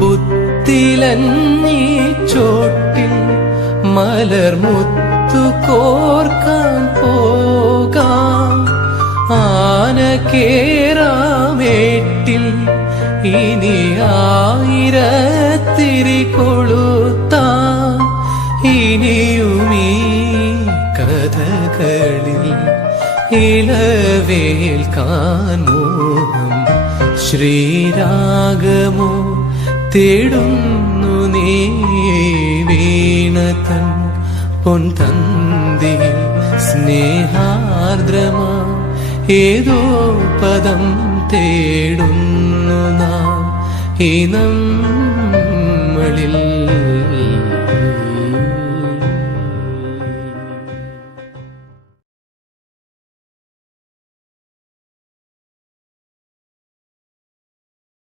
പുത്തിലഞ്ഞി ചോട്ടിൽ മലർമുത്തു കോർക്കാൻ പോകാം. ആന കേറാമേട്ടിൽ ഇനി ആയിരത്തിരി കൊളുത്താം. ഇനിയുമീ കഥകളിൽ ഇളവേൽക്കാൻ മോഹം. ശ്രീരാഗമോ തേടുന്നു നീ വീണതൻ പൊൻതന്തിയിൽ സ്നേഹാർദ്രമാ ഏതോ പദം തേടുന്നു നാം. ഈ